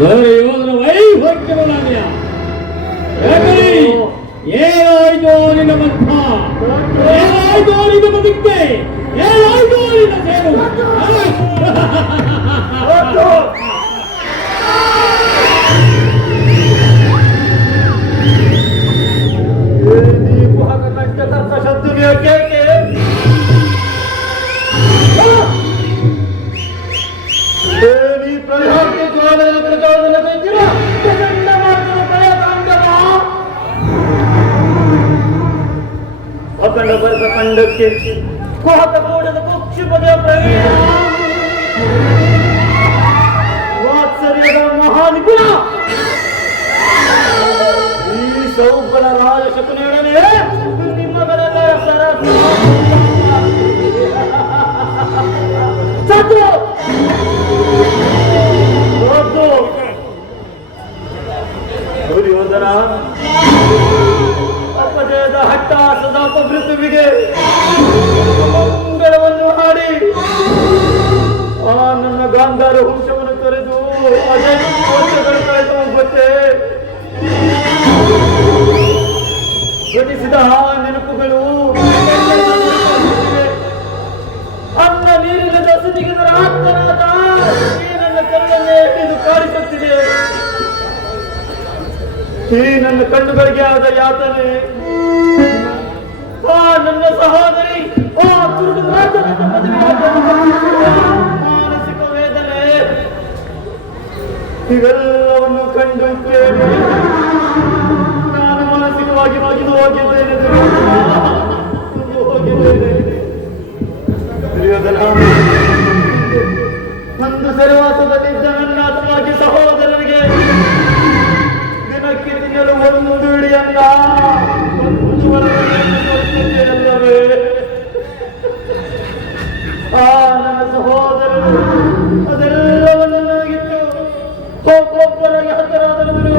ದುರ್ಯೋಧನ ವೈಭಕ್ಯವಾದ ಏನಾಯ್ತೋ ನಿನ್ನ ಮಧ್ಯ, ಏನಾಯ್ತೋ ನಿನ್ನ ಬದುಕೆ, ಏನಾಯ್ತೋ ನಿನ್ನ ಸೇರು. ನೀವು ಹಾಗ ಕಷ್ಟ ಶತ್ರುವಿಯ ಕೇಕೆ ದೇವಿ ಪ್ರಯಾಣಕ್ಕೆ ಜ್ವಾಲೆಯ ಪ್ರಚೋದನೆ ಬೆಂಚಿನ ಪ್ರಚಂಡ ಮಾರ್ಗದ ಪ್ರಯತಾಂಗವ ಅಖಂಡ ಬರ್ಗ ಖಂಡಕ್ಕೆ ಕುಹಕ ಕೂಡದ ಕುಕ್ಷಿಪದ ಪ್ರವೀಣ ವಾತ್ಸರ್ಯದ ಮಹಾನಿಪುಣ ಈ ಸೌಬಲ ರಾಜ ಶಕುನಿಯೊಡನೆ ನಿಮ್ಮಗಳೆಲ್ಲ ಸತ್ತು ದುರ್ಯೋಧನ ಅಪಜಯದ ಹಟ್ಟಾಸದ ಅಪಮೃತ್ಯುವಿಗೆ ಮಂಗಳವನ್ನು ಹಾಡಿ ಆ ನನ್ನ ಗಾಂಧಾರ ವಂಶವನ್ನು ತೊರೆದು ಅದೇ ವರ್ಷಗಳು ಕಳೆದು ಹೋಗುತ್ತೆ. ಘಟಿಸಿದ ನೆನಪುಗಳು ಅನ್ನ ನೀರಿನ ದಸನಿಗೆ ಆತ್ಮನಾದ ಈ ನನ್ನ ಕಣ್ಣನ್ನೇ ಇದು ಕಾಡಿಸುತ್ತಿದೆ. ಈ ನನ್ನ ಕಣ್ಣುಗಳಿಗೆ ಆದ ಯಾತನೆ, ಆ ನನ್ನ ಸಹೋದರಿ ಆ ಕುರುಡು ರಾಜನನ್ನ ಮದುವೆಯಾದ ಮಾನಸಿಕ ವೇದನೆ, ಇವೆಲ್ಲವನ್ನು ಕಂಡು ಕೇಳಿ ನಾನು ಮಾನಸಿಕವಾಗಿ ಹೋಗಿದ್ದೇನೆ. ದುರ್ಯೋಧನ ಒಂದು ಸರಿವಾಸದಲ್ಲಿದ್ದ ನನ್ನ ಆತ್ಮವಾಗಿ ಸಹೋದರರಿಗೆ ದಿನಕ್ಕೆ ತಿನ್ನಲು ಒಂದು ಇಡಿಯಲ್ಲ, ಒಂದು ಅಲ್ಲವೇ? ಆ ನನ್ನ ಸಹೋದರರು ಅದೆಲ್ಲವನ್ನು ನನಗಿತ್ತು ಒಬ್ಬೊಬ್ಬರಾಗಿ ಹತರಾದರು.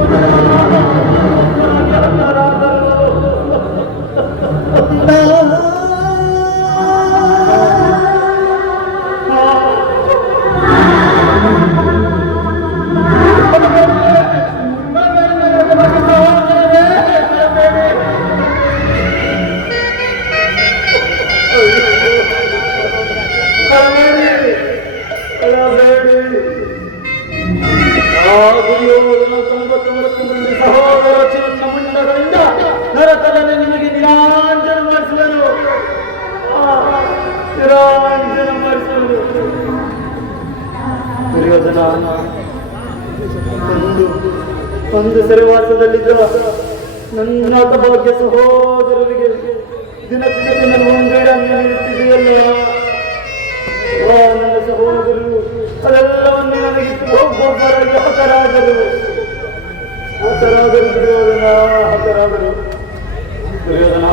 ದುರ್ಯೋಧನ 99 ಮಂದಿ ಸಹೋದರ ಚಿನ್ನ ಮುಂಡಗಳಿಂದ ನರಕದಲ್ಲಿ ನಿಮಗೆ ನಿರಾಂಜನ ಮಾಡಿಸುವರು, ನಿರಾಂಜನ ಮಾಡಿಸುವರು. ದುರ್ಯೋಧನ ಒಂದು ಸರಿವಾಸದಲ್ಲಿದ್ದ ನನ್ನ ಭಾಗ್ಯ ಸಹೋದರರಿಗೆ ದಿನ ದಿನಕ್ಕೆ ಒಂದೆಡೆ ನೀಡುತ್ತಿದೆಯಲ್ಲ, ನನ್ನ ಸಹೋದರರು ಅದೆಲ್ಲವನ್ನು ನನಗಿತ್ತು ಒಬ್ಬೊಬ್ಬರಾಗಿ ಹತರಾದರು. ದುರ್ಯೋಧನ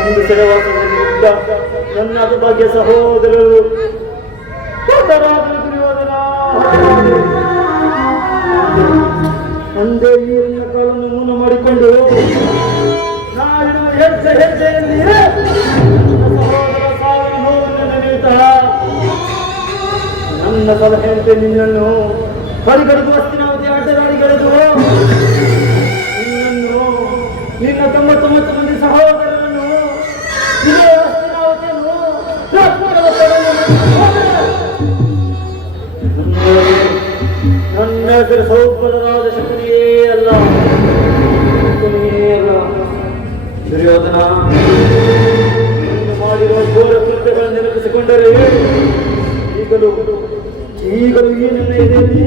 ಒಂದು ಸೆರೆವಾಸದಲ್ಲಿದ್ದ ನನ್ನ ಭಾಗ್ಯ ಸಹೋದರರು ಹತರಾದರು. ದುರ್ಯೋಧನ ಒಂದೇ ನೀರಿನ ಕಾಲನ್ನು ಮೂಲ ಮಾಡಿಕೊಂಡು ನಾಡಿಡುವ ಹೆಜ್ಜೆಯಲ್ಲಿ ಸಹೋದರ ಸಾವಿನ ನೋವನ್ನು ನೆನೆಯುತ್ತಾ ನನ್ನ ಸಲಹೆಯಂತೆ ನಿನ್ನನ್ನು ಪರಿಗಣಿದು ಹಸ್ತಿನಾವತಿ ಅಡ್ಡದಾಡಿಗಳೆದು ನಿನ್ನನ್ನು ನಿನ್ನ 99 ಮಂದಿ ಸಹೋದರರನ್ನು ಇದೇ ಹಸ್ತಿನಾವತಿಯನ್ನು ನನ್ನ ಹೆಸರು ಸೌಬಲರಾದ ಶಕುನಿಯೇ ಅಲ್ಲ. ದುರ್ಯೋಧನ ಮಾಡಿರುವ ಘೋರ ಕೃತ್ಯಗಳನ್ನು ನೆನಪಿಸಿಕೊಂಡರೆ ಈಗಲೂ ಈ ನನ್ನ ಎದೆಯಲ್ಲಿ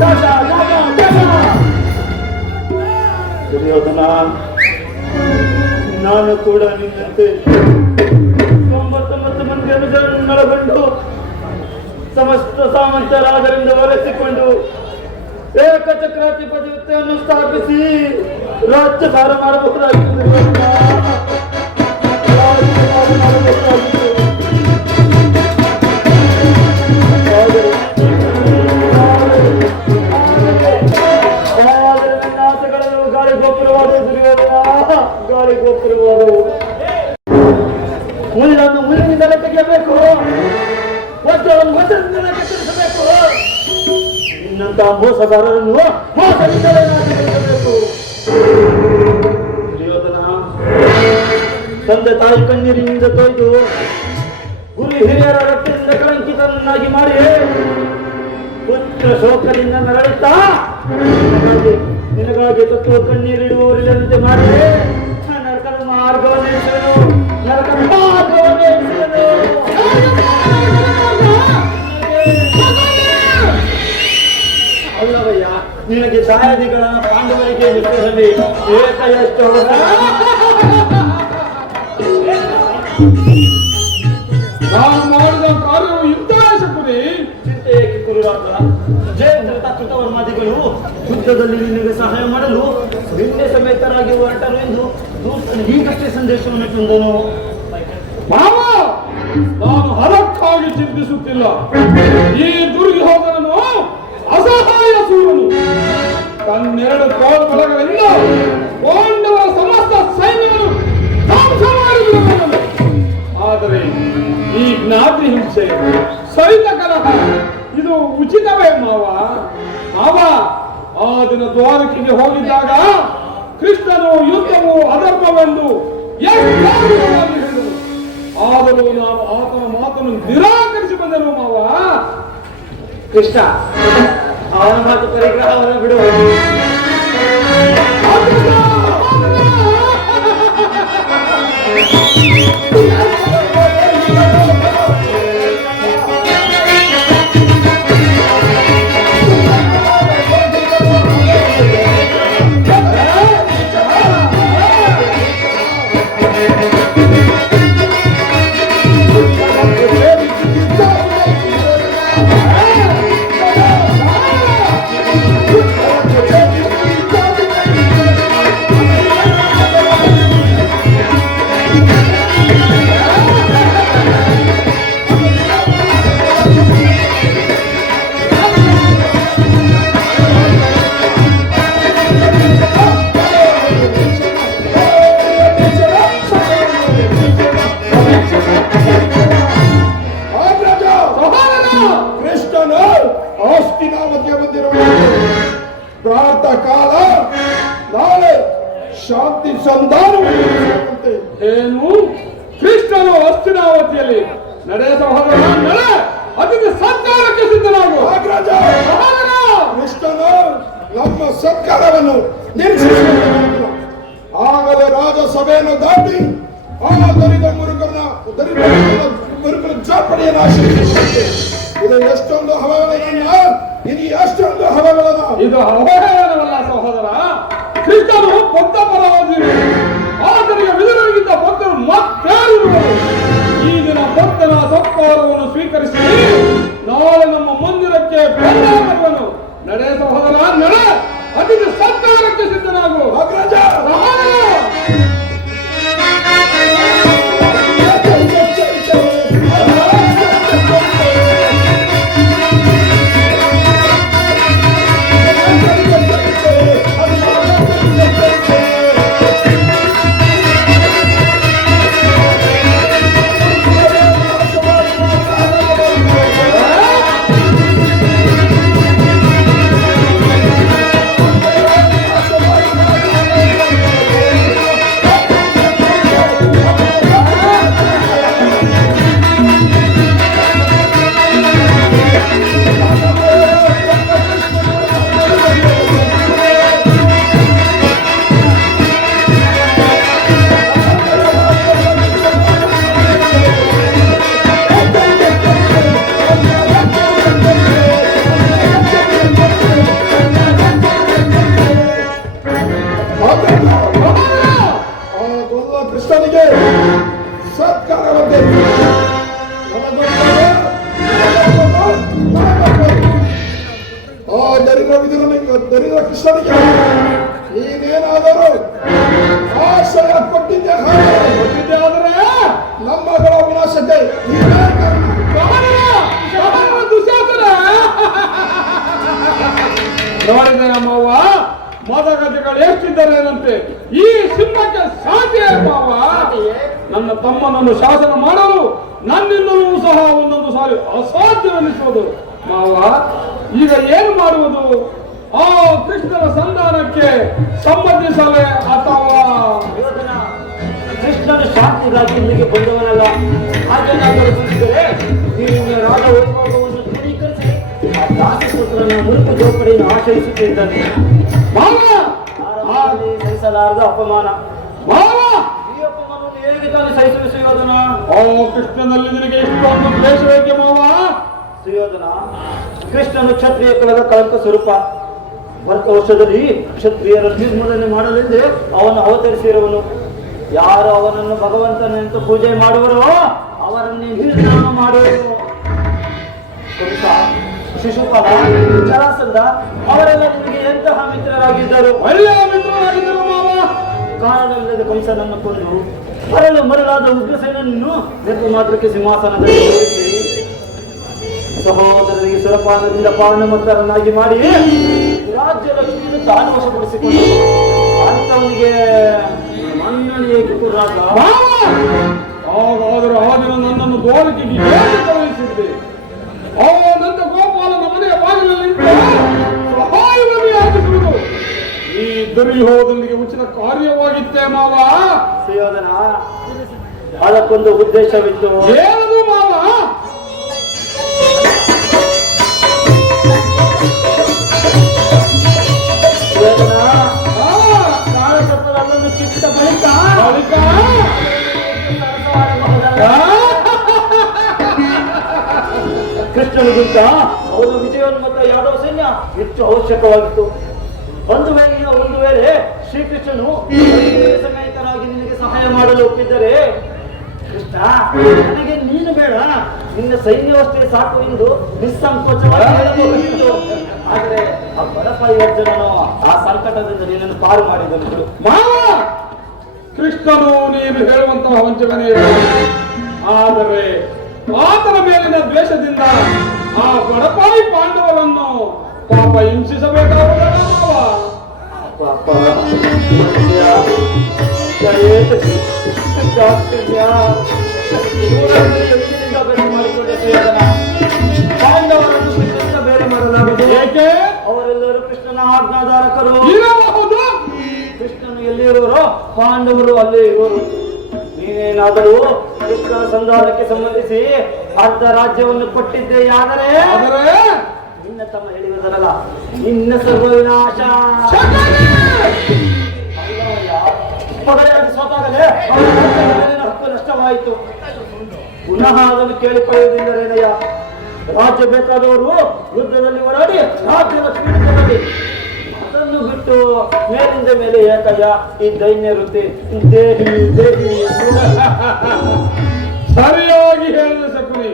ಜಾಗ ಜಾಗ ಜಾಗ. ದುರ್ಯೋಧನ, ನಾನು ಕೂಡ ನಿನ್ನಂತೆ 99 ಮಂದಿ ಅನುಜರನ್ನೊಳಗೊಂಡು ಸಮಸ್ತ ಸಾಮಂತರಾಜರಿಂದ ವರೆಸಿಕೊಂಡು ಏಕಚಕ್ರಾಧಿಪತ್ಯವನ್ನು ಸ್ಥಾಪಿಸಿ ರಾಜ್ಯಭಾರ ಮಾಡಬಹುದಾಗಿತ್ತು. ನನ್ನ ಆಸೆಗಳೆಲ್ಲವೂ ಗಾಳಿ ಗೋಪುರವಾದವು ದುರ್ಯೋಧನ, ಗಾಳಿ ಗೋಪುರವಾದವು. ಮುಳ್ಳನ್ನು ಮುಳ್ಳಿನಿಂದಲೇ ತೆಗೆಯಬೇಕು, ವಜ್ರವನ್ನು ವಜ್ರದಿಂದಲೇ ಕತ್ತರಿಸಬೇಕು. ನಿನ್ನಂತಹ ಮೋಸಗಾರರನ್ನು ಮೋಸದಿಂದಲೇ ನಾಶಪಡಿಸಬೇಕು. ದುರ್ಯೋಧನ, ತಂದೆ ತಾಯಿ ಕಣ್ಣೀರಿನಿಂದ ತೊಯ್ದು ಗುರು ಹಿರಿಯರ ರಕ್ತದಿಂದ ಕಳಂಕಿತನನ್ನಾಗಿ ಮಾಡಿ ಪುತ್ರ ಶೋಕದಿಂದ ನರಳುತ್ತಾ ನಿನಗಾಗಿ ತತ್ವ ಕಣ್ಣೀರಿಡುವವರಿಲ್ಲಂತೆ ಮಾಡಿ ನರಕದ ಮಾರ್ಗವನ್ನು ಎಣಿಸುವೆನು, ನರಕದ ಮಾರ್ಗವನ್ನು ಎಣಿಸುವೆನು. ಅಲ್ಲವಯ್ಯ, ನಿನಗೆ ದಾಯಾದಿಗಳ ಪಾಂಡವರಿಗೆ ವಿಶ್ಲೇಷಣೆ ಏಕ ಎಷ್ಟು ನಾನು ಮಾಡಿದ ಕಾರ್ಯವು ಯುದ್ಧವಾಯಿಸುತ್ತದೆ. ಚಿಂತೆ ಏಕೆ ಕುರುರಾಟ? ಜಯದ್ರಥ ಕೃತವರ್ಮಾದಿಗಳು ಯುದ್ಧದಲ್ಲಿ ನಿನಗೆ ಸಹಾಯ ಮಾಡಲು ಸೈನ್ಯ ಸಮೇತರಾಗಿ ಹೊರಟರು ಎಂದು ದೂತನು ಈಗಷ್ಟೇ ಸಂದೇಶವನ್ನು ತಂದನು. ಮಾವ, ನಾನು ಹರಕ್ಕಾಗಿ ಚಿಂತಿಸುತ್ತಿಲ್ಲ. ಈ ದುರ್ಯೋಧನನು ಅಸಹಾಯ ಸೂರನು. ತನ್ನೆರಡು ತೋಳು ಬಲಗಳಿಂದ ಪಾಂಡವರ ಸಮಸ್ತ ಸೈನ್ಯವನ್ನು ಧ್ವಂಸ ಮಾಡಿಬಿಡಬಲ್ಲನು. ಆದರೆ ಈ ಜ್ಞಾತಿ ಹಿಂಸೆ, ಸೈತ ಕಲಹ ಇದು ಉಚಿತವೇ ಮಾವ? ಮಾವ, ಆ ದಿನ ದ್ವಾರಕೆಗೆ ಹೋಗಿದ್ದಾಗ ಕೃಷ್ಣನು ಯುದ್ಧವು ಅಧರ್ಮವೆಂದು ಎಷ್ಟಾಗಿ ಹೇಳಿದನು. ಆದರೂ ನಾವು ಆತನ ಮಾತನ್ನು ನಿರಾಕರಿಸಿ ಬಂದೆನು ಮಾವ. ಕೃಷ್ಣ, ಅವನ ಮಾತು ಪರಿಗ್ರಹವನ್ನು ಬಿಡು. ಕಾಲ ನಾಳೆ ಶಾಂತಿ ಸಂಧಾನವಂತೆ. ಏನು? ಕೃಷ್ಣನು ಹಸ್ತಿನಾವತಿಯಲ್ಲಿ ನಡೆ ಸಹೋದರ, ನಡೆ ಅದಕ್ಕೆ ಸತ್ಕಾರಕ್ಕೆ ಸಿದ್ಧನಾಗು. ಕೃಷ್ಣನು ನಮ್ಮ ಸತ್ಕಾರವನ್ನು ನಿರೀಕ್ಷಿಸುವ ಆಗಲೇ ರಾಜಸಭೆಯನ್ನು ದಾಟಿ ಆ ದರಿದ ಮುರುಕನ ಮುರುಕನ ಜಾಪಡಿಯನ್ನು ಆಶ್ರಯಿಸುತ್ತೆ. ಇದು ಎಷ್ಟೊಂದು ಹವಾಮಾನ, ಇದು ಎಷ್ಟೊಂದು ಹವಾಮಾನ. ಇದು ಹವಾಮಾನವಲ್ಲ ಸಹೋದರ, ಕೃಷ್ಣನು ಬದ್ಧ ಪರವಾದಿರು. ಆತನಿಗೆ ವಿದುರರಿಗಿದ್ದ ಭಕ್ತರು ಮತ್ತೇರಿರುವರು. ಈ ದಿನ ಭಕ್ತನ ಸತ್ಕಾರವನ್ನು ಸ್ವೀಕರಿಸಿ ನಾಳೆ ನಮ್ಮ ಮಂದಿರಕ್ಕೆ ಬರುವನು. ನಡೆ ಸಹೋದರ, ನಡೆ ಅದಕ್ಕೆ ಸತ್ಕಾರಕ್ಕೆ ಸಿದ್ಧನಾಗು. ಅಗ್ರಜ ದರಿದ್ರ ಕೃಷ್ಣನಿಗೆ ನೀನೇನಾದರೂ ಆಶ್ರಯ ಕೊಟ್ಟಿದ್ದೆ ಆದ್ರೆ ನಮ್ಮಗಳ ವಿನಾಶಕ್ಕೆ ನೀನೇ ಕಾರಣ. ನೋಡಿದೆ ನಮ್ಮವ್ವ ಮದಗಜಗಳು ಎಷ್ಟಿದ್ದರೇನಂತೆ ಈ ಸಿಂಹಕ್ಕೆ ಸಾಧ್ಯ ಮಾವ. ನನ್ನ ತಮ್ಮನನ್ನು ಶಾಸನ ಮಾಡಲು ನನ್ನಿಂದಲೂ ಸಹ ಒಂದೊಂದು ಸಾರಿ ಅಸಾಧ್ಯವೆನಿಸುವುದು ಮಾವ. ಈಗ ಏನು ಮಾಡುವುದು? ಆ ಕೃಷ್ಣನ ಸಂಧಾನಕ್ಕೆ ಸಮ್ಮತಿಸಲೇ ಅಥವಾ ಕೃಷ್ಣನ ಶಾಂತಿಗಾಗಿ ಇಲ್ಲಿಗೆ ಬಂದವನಲ್ಲ. ಹಾಗೇನಾದರೂ ಬಂದಿದ್ದರೆ ನೀವು ರಾಜ ವೈಭವವನ್ನು ದೃಢೀಕರಿಸಿ ಆ ದಾಸಪುತ್ರನ ಮುರುಕು ಜೋಪಡಿಯನ್ನು ಆಶ್ರಯಿಸುತ್ತಿದ್ದಾನೆ. ಸಹಿಸಲಾರದ ಅಪಮಾನ. ಈ ಅಪಮಾನವನ್ನು ಹೇಗೆ ತಾನು ಸಹಿಸುವ ಸುಯೋಧನ? ಓ ಕೃಷ್ಣನಲ್ಲಿ ನಿನಗೆ ಇಷ್ಟೊಂದು ದ್ವೇಷವೇಕೆ ಮಾವ? ಸುಯೋಧನ, ಕೃಷ್ಣನು ಕ್ಷತ್ರಿಯ ಕುಲದ ಕಳಂಕ ಸ್ವರೂಪ. ಭರತ ವರ್ಷದಲ್ಲಿ ಕ್ಷತ್ರಿಯರ ನಿರ್ಮೂಲನೆ ಮಾಡಲೆಂದೇ ಅವನು ಅವತರಿಸಿರುವನು. ಯಾರು ಅವನನ್ನು ಭಗವಂತನೆಂದು ಪೂಜೆ ಮಾಡುವರೋ ಅವರನ್ನೇ ನಿರ್ನಾಮ ಮಾಡುವರು. ಕಂಸ, ಶಿಶುಪಾಲ, ಜರಾಸಂಧ ಅವರೆಲ್ಲ ನಿಮಗೆ ಎಂತಹ ಮಿತ್ರರಾಗಿದ್ದರು? ಒಳ್ಳೆಯ ಮಿತ್ರರಾಗಿದ್ದರು ಮಾವ. ಕಾರಣವಿಲ್ಲದೆ ಕಂಸನನ್ನು ಕೊಂದು ಬರಲು ಮರಳಾದ ಉಗ್ರಸೇನನ್ನು ನೆಪ ಮಾತ್ರಕ್ಕೆ ಸಿಂಹಾಸನದಲ್ಲಿ ಏರಿಸಿ ಸಹೋದರರಿಗೆ ಸುರಪಾನದಿಂದ ಪಾವನಮತ್ತರನ್ನಾಗಿ ಮಾಡಿ ರಾಜ್ಯ ಲಕ್ಷ್ಮಿಯನ್ನು ತಾನು ವಶಪಡಿಸಿಕೊಂಡು ಅಂತವನಿಗೆ ಮನ್ನಣೆ ಏಕೆ ರಾಜ? ಹಾಗಾದರೂ ಆ ದಿನ ನನ್ನನ್ನು ಗೋರಿಕೆಗೆ ಕಳುಹಿಸಿದ್ದೆ. ನಂತ ಗೋಪಾಲನ ಮನೆಯ ಬಾಗಿಲಲ್ಲಿ ಸಹಾಯವನ್ನು ಯಾಚಿಸುವುದು ಈ ದುರ್ಯೋಧನಿಗೆ ಉಚಿತ ಕಾರ್ಯವಾಗಿತ್ತೇ ಮಾವ. ಸುಯೋಧನ, ಅದಕ್ಕೊಂದು ಉದ್ದೇಶವಿತ್ತು. ಏನದು ಮಾವ? ಸುಯೋಧನ, ಕಾಲಸರ್ಪವನ್ನು ಕಿತ್ತ ಬಳಿಕ ಕೃಷ್ಣನಿಗಿಂತ ಅವನು ವಿಜಯೋನ್ಮತ್ತ ಯಾದವ ಸೈನ್ಯ ಹೆಚ್ಚು ಅವಶ್ಯಕವಾಗಿತ್ತು. ಒಂದು ವೇಳೆ ಶ್ರೀಕೃಷ್ಣನು ಸಮೇತರಾಗಿ ನಿನಗೆ ಸಹಾಯ ಮಾಡಲು ಒಪ್ಪಿದ್ದರೆ, ಕೃಷ್ಣ ನನಗೆ ನೀನು ಬೇಡ, ನಿನ್ನ ಸೈನ್ಯವಷ್ಟೇ ಸಾಕು ಎಂದು ನಿಸ್ಸಂಕೋಚವಾಗಿ ಹೇಳಬಹುದಿತ್ತು. ಆದರೆ ಆ ಬಡಪಾಯಿ ಅರ್ಜುನನು ಆ ಸಂಕಟದಿಂದ ನಿನ್ನನ್ನು ಪಾರು ಮಾಡಿದನು. ಕೃಷ್ಣನು ನೀನು ಹೇಳುವಂತಹ ವಂಚಕನೇ, ಆದರೆ ಆತನ ಮೇಲಿನ ದ್ವೇಷದಿಂದ ಆ ಬಡಪಾಯಿ ಪಾಂಡವರನ್ನು ಪಾಪ ಹಿಂಸಿಸಬೇಕಾಗುವುದಲ್ಲ ಮಾವ. ಪಾಂಡವರನ್ನು ಕೃಷ್ಣನಿಂದ ಬೇರೆ ಮಾಡಲಾಗದು. ಏಕೆ? ಅವರೆಲ್ಲರೂ ಕೃಷ್ಣನ ಆಜ್ಞಾಧಾರಕರು. ಇರಬಹುದು. ಕೃಷ್ಣನು ಎಲ್ಲಿ ಇರುವರೋ ಪಾಂಡವರು ಅಲ್ಲೇ ಇರುವರು. ನೀನೇನಾದರೂ ಕೃಷ್ಣನ ಸಂಧಾನಕ್ಕೆ ಸಂಬಂಧಿಸಿ ಅರ್ಧ ರಾಜ್ಯವನ್ನು ಕೊಟ್ಟಿದ್ದೆಯಾದರೆ ನಿನ್ನ ತಮ್ಮ ಹೇಳಿರುವುದಲ್ಲ, ನಿನ್ನ ಸರ್ವ ವಿನಾಶ. ಪಗಡೆಯಾಗಿ ಸೋತಾಗಲೇ ಹಕ್ಕು ನಷ್ಟವಾಯಿತು. ಪುನಃ ಅದನ್ನು ಕೇಳಿಕೊಳ್ಳುವುದೆಂದರೇನಯ್ಯ? ರಾಜ್ಯ ಬೇಕಾದವರು ಯುದ್ಧದಲ್ಲಿ ಹೋರಾಡಿ ರಾಜ್ಯದ ಪೀಡಿತದಲ್ಲಿ ಅದನ್ನು ಬಿಟ್ಟು ಮೇಲಿಂದ ಮೇಲೆ ಏಕಯ್ಯ ಈ ದೈನ್ಯ ವೃತ್ತಿ ದೇಹಿ ದೇಹಿ. ಸರಿಯಾಗಿ ಹೇಳಿದ ಶಕುನಿ.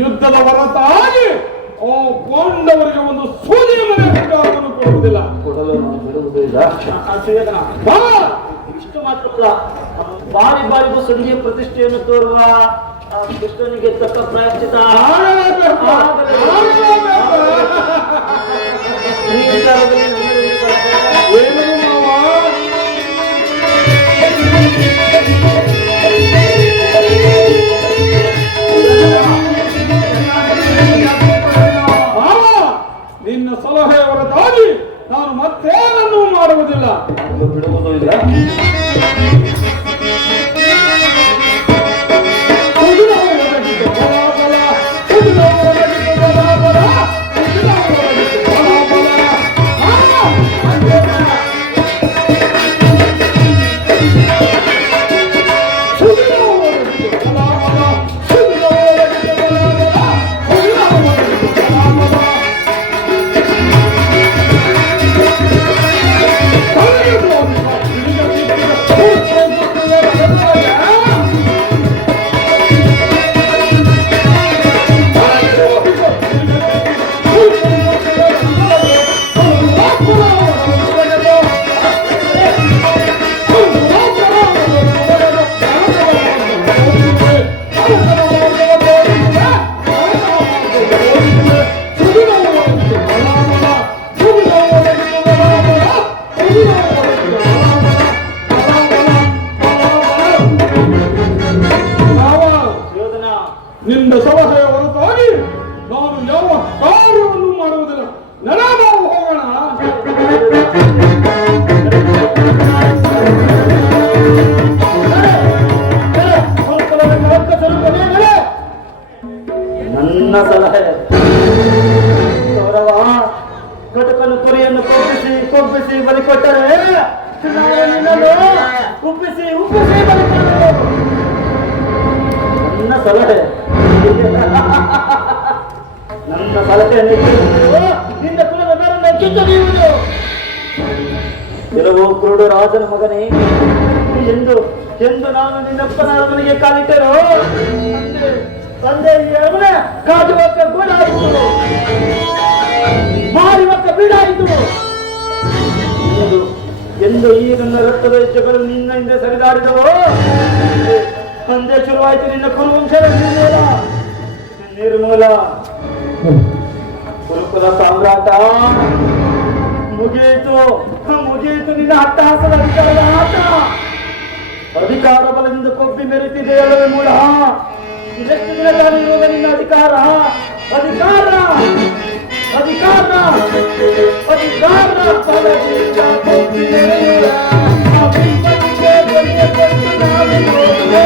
ಯುದ್ಧದ ಹೊರತಾಗಿ ಓ ಪಾಂಡವರಿಗೆ ಒಂದು ಸೂಜಿಯ ಮನೆ ಅಧಿಕಾರವನ್ನು ಕೊಡುವುದಿಲ್ಲ. ಕೊಡಲು ನಾನು ಬಿಡುವುದಿಲ್ಲ. ಇಷ್ಟು ಮಾತ್ರವಲ್ಲ, ಬಾರಿ ಬಾರಿಗೂ ಸಂಧಿಯ ಪ್ರತಿಷ್ಠೆಯನ್ನು ತೋರುವ ಕೃಷ್ಣನಿಗೆ ತಕ್ಕ ಪ್ರಾಯಶ್ಚಿತ ನಿನ್ನ ಸಲಹೆಯ ಹೊರತಾಗಿ ನಾನು ಮತ್ತೇನನ್ನೂ ಮಾಡುವುದಿಲ್ಲ. ಬಿಡುವುದೂ ಇಲ್ಲ. Oh, ನನ್ನ ಸಲಹೆ ಗೌರವ, ಕಟಕನು ಕುರಿಯನ್ನು ಕೊಬ್ಬಿಸಿ ಬಲಿ ಕೊಟ್ಟರೆ ನಾವು ನಿನ್ನನ್ನು ಉಪ್ಪಿಸಿ ಬಲಿ ಕೊಟ್ಟರು. ನನ್ನ ಸಲಹೆ ನಿನ್ನ ಕುಲದ ನರನ್ನ ಕಿತ್ತೊಗೆಯುವುದು. ಕೆಲವು ಕ್ರೂಢ ರಾಜನ ಮಗನೇ, ಎಂದು ನಾನು ನಿನ್ನಪ್ಪನ ಅರಮನೆಗೆ ಕಾಲಿಟ್ಟರು ತಂದೆ ಅವನ ಕಾಜುವಕ್ಕ ಗೂಡಾಯಿತು, ಮಾರಿವಕ್ಕ ಬೀಡಾಯಿತು ಎಂದು ಈ ನನ್ನ ರಕ್ತದ ಹೆಜ್ಜೆಗಳು ನಿನ್ನ ಹಿಂದೆ ಸರಿದಾಡಿದವು. ತಂದೆ ಶುರುವಾಯಿತು ನಿನ್ನ ಕುರುವಂಶದ ನಿರ್ಮೂಲ. ಕುರುಕುಲ ಸಾಮ್ರಾಟ ಮುಗಿಯಿತು ನಿನ್ನ ಅಟ್ಟಹಾಸದ ಅಧಿಕಾರದ ಆಟ. ಅಧಿಕಾರ ಬಲದಿಂದ ಕೊಬ್ಬಿ ಮೆರೆತಿದೆಯಲ್ಲವೇ ಮೂಲ. ಇದೆಷ್ಟು ದಿನಗಳಿರುವ ನಿನ್ನ ಅಧಿಕಾರ ಬಲದಿಂದ ಕೊಬ್ಬಿ ಮೆರೆಯುವ ಅಭಿಮಾನಿಗೆ ಬಲಿಯ ಕೊಟ್ಟು ನಾವು ನೋಡುವೆ.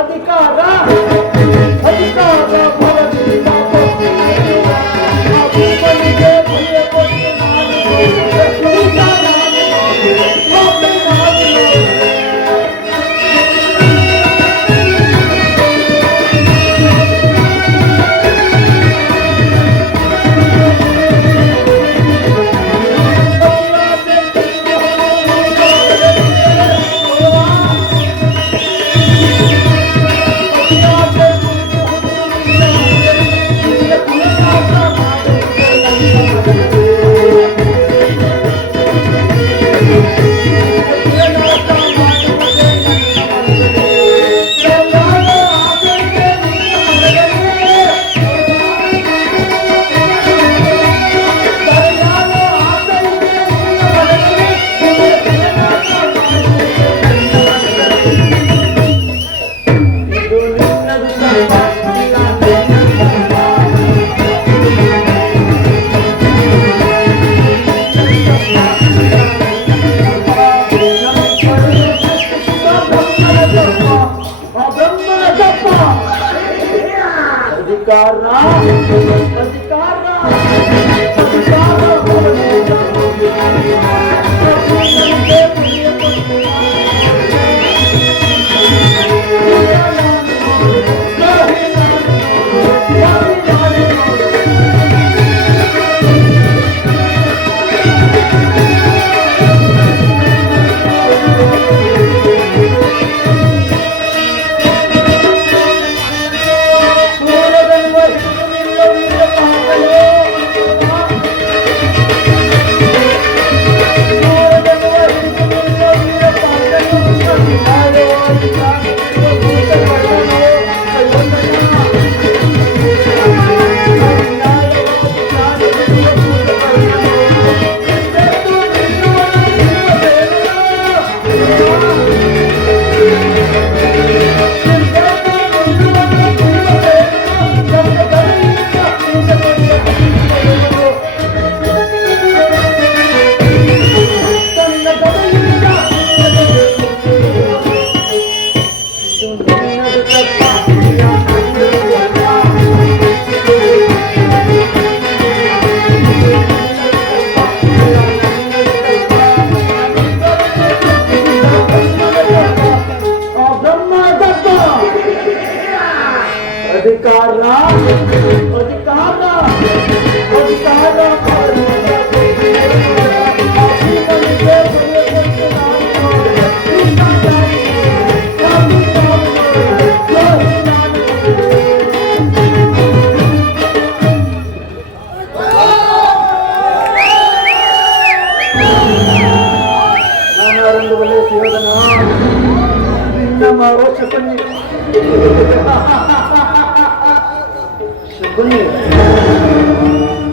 ಅಧಿಕಾರ ಬಲದಿಂದ ಕೊಬ್ಬಿ ಮೆರೆಯುವ ಅಭಿಮಾನಿಗೆ ಬಲಿಯ ಕೊಟ್ಟು ನಾವು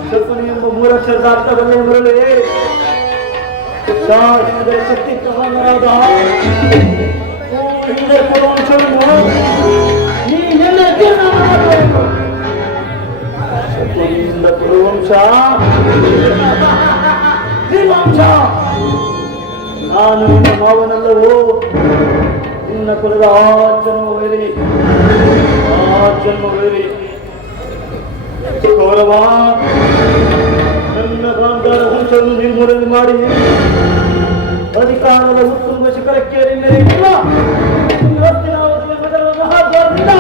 ಶಕುನಿ ಎಂಬ ಮೂರಕ್ಷರದ ಅರ್ಥವನ್ನೇ ಮುರಳಿ ಶಕ್ತಿ ತಗೊಂಡರಾದ ನೀನೆಲ್ಲ ಜೀರ್ಣ ಮಾಡಬೇಕು. ನಾನು ನಿನ್ನ ಮಾವನಲ್ಲವೋ, ನಿನ್ನ ಕುಲದ ಆ ಜನ್ಮವೇರಿ ಗೌರವ ನನ್ನ ಗಾಂಧಾರ ವಂಶವನ್ನು ನಿರ್ಮೂಲನೆ ಮಾಡಿ ಅಧಿಕಾರದ ಉತ್ತುಂಗ ಶಿಖರಕ್ಕೇರಿ ಮೇಲಿರುವ ಮಹಾದ್ವಾರದಿಂದ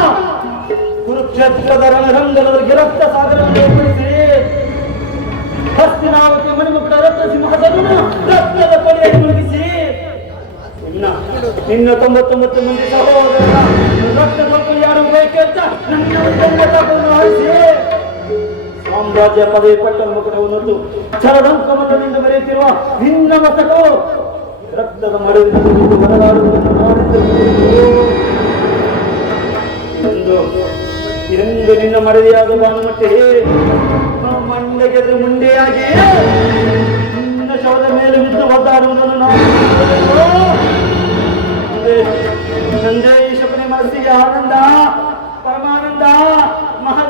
ಕುರುಕ್ಷೇತ್ರದ ರಣರಂಗದವರಿಗೆ ರಕ್ತ ಸಾಗರವನ್ನು ಏರ್ಪಡಿಸಿ ಹಸ್ತಿನಾವತಿ ಮಣಿಮುಖ ರಕ್ತ ಸಿಂಹದನ್ನು ರಕ್ತದ ಕೊಳೆಯನ್ನು ಮುಗಿಸಿ ನಿನ್ನ 99 ಮಂದಿ ಸಹೋದರರ ರಕ್ತದ ಯಾರು ಬೇಕೆ ಅಂತ ನನ್ನ ಆರಿಸಿ ಸಾಮ್ರಾಜ್ಯ ಪದವಿ ಪಟ್ಟಣ ಮುಖವನ್ನು ಚರಡಂಕಮಂಡಲಿಂದ ಮೆರೆಯುತ್ತಿರುವ ನಿನ್ನ ಮತಗಳು ರಕ್ತದ ಮಡುವಿನಲ್ಲಿ ಹೊರಗಾಡುವುದನ್ನು ಎಂದು ನಿನ್ನ ಮಡದಿಯಾದ ಭಾನುಮಟ್ಟೆ ಮಂಡೆಗೆದ್ರೆ ಮುಂಡೆಯಾಗಿ ನಿನ್ನ ಶವದ ಮೇಲೆ ಬಿದ್ದು ಒದ್ದಾಡುವುದನ್ನು ನಾವು ನಂದೇ ಶಕುನಿ ಮನಸ್ಸಿಗೆ ಆನಂದ ಪರಮಾನಂದ ಮಹಾ